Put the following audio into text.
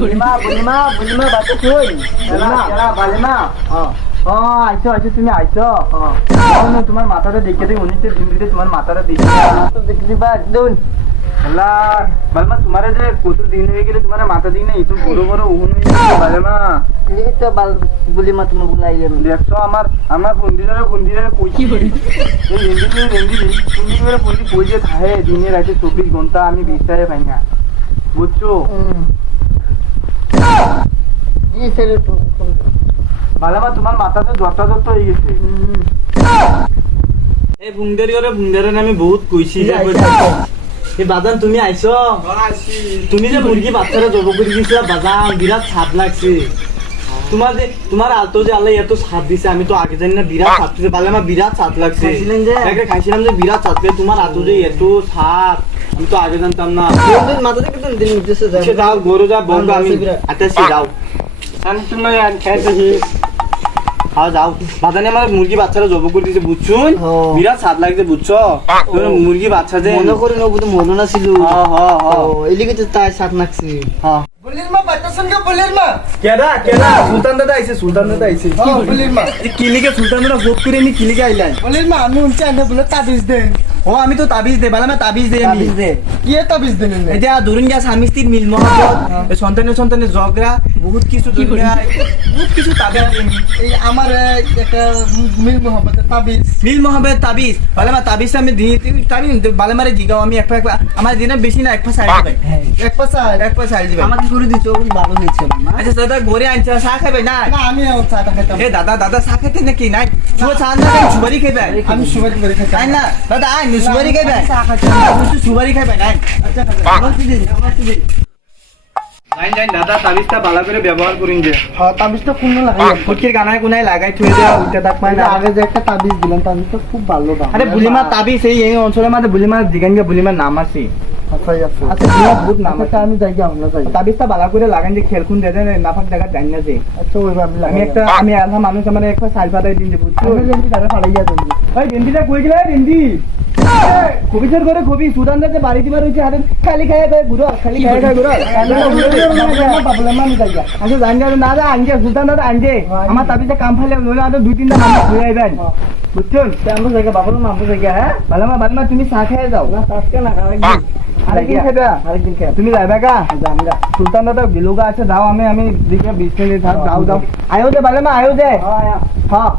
বুলিমা বাচ্চা কই বালিমা আইছো তুমি আইছো তোমার মাথাটা দেখে দেখ উনিতে দিন দিতে তোমার মাথাটা দেখি দেখবা একদম বালমা তোমার যে কত দিন হয়ে গেলে তোমার মাথা দিন নাই তো বড় বড় উহুন হয়ে গেছে বালমা এই তো বুলিমা তুমি বুলাই দেখছো আমার বন্দিরা কইছি এই রেন্দিরে বন্দি কই যে থাকে দিনে রাতে 24 ঘন্টা আমি বিছায়ে পাই না বুঝছো এই সেরে তো বালমা তোমার মাথা তো জটা হয়ে গেছে এই ভুঙ্গারে আমি বহুত কইছি এই বাদান তুমি আইছো তুমি যে মুরগি বাচ্চারা জব করে দিছিলা বাদাম বিরাট স্বাদ লাগছে তোমার আলতো যে আল্লাহ এত স্বাদ দিছে আমি তো আগে জানি না বিরাট স্বাদ দিছে বলে আমার বিরাট স্বাদ লাগছে খাইছিলাম যে বিরাট স্বাদ পেয়ে তোমার আলতো যে এত স্বাদ আমি তো আগে জানতাম না মাথা থেকে তো দিন নিতেছে যাও গরু যা বন্ধ আমি আচ্ছা সে যাও যাও বাদানে আমার মুরগি বাচ্চারা জব করে দিয়েছে বুঝছো বিরাট স্বাদ লাগছে বুঝছো মুরগি বাচ্চা যে মনে করে নেবো তো মনে না ছিল এলিগে তো তাই স্বাদ লাগছে বলির মা বাচ্চা সঙ্গে বলির মা কেডা সুলতান দাদা আইছে বলির মা কিলিকে সুলতান দাদা ভোট করে নি কিলিকে আইলাই বলির মা আমি উনছে আইনা বলে তাবিজ দেন আমি তো তাবিজ দে বালা তাবিজ দে কি তাবিজ দেন এটা ধরুন গিয়া স্বামী স্ত্রীর মিল মহব্বত সন্তানের ঝগড়া বহুত কিছু তাবিজ এই আমার একটা মিল মহব্বতের তাবিজ বালা তাবিজ আমি দিই বালা মারে জিগাও আমি এক আমার দিনে বেশি না এক পা সাইড দিবে এক পা সাইড দিবে আমাকে করে দিছো ভালো হয়েছে আচ্ছা দাদা ঘরে আনছে চা খাবে না আমি চাটা খাইতাম দাদা চা খেতে নাকি নাই চা না সুপারি খাইবে আমি সুপারি করে খাইতাম না দাদা সুপারি খাইবে সুপারি খাইবে নাই আচ্ছা দাদা তাবিজটা ভালো করে ব্যবহার করিন যে তাবিজটা কোন লাগাই ফকির গানায় কোনায় লাগাই থুই দেওয়া উল্টা থাক মানে আগে যে একটা তাবিজ দিলাম তাবিজটা খুব ভালো দাম আরে বুলিমা তাবিজ এই অঞ্চলের মধ্যে বুলিমা দিগানকে বুলিমার নাম আছে আচ্ছা বহুত নাম আছে আমি যাই আমরা যাই তাবিজটা ভালো করে লাগান যে খেলকুন দে দেন নাফাক জায়গা জানি না যে আচ্ছা ওইভাবে আমি আধা মানুষ আমার একটা সাইল পাতাই দিন যে বুঝছো রেন্দি তারা ফাড়াইয়া দেন ওই রেন্দিটা কই গেলে রেন্দি কবিচর করে কবি সুদান দাতে বাড়ি দিবার হইছে আরে খালি খায় ঘুরো খালি খায় ঘুরো আচ্ছা জানি না দাদা আনজে সুলতান দাদা আনজে আমার তাবিজে কাম ফাইলে নইলে আর 2-3টা মানুষ ঘুরে আইবেন বুঝছেন আমরা জায়গা বাবার নাম জায়গা হ্যাঁ বালমা তুমি চা খেয়ে যাও না আজকে না আরেকদিন খাইবা তুমি যাইবা কা সুলতান দাদা বিলুগা আছে যাও আমি দিকে 20 মিনিট যাও আয়ো যে বালমা আয়ো যে হ্যাঁ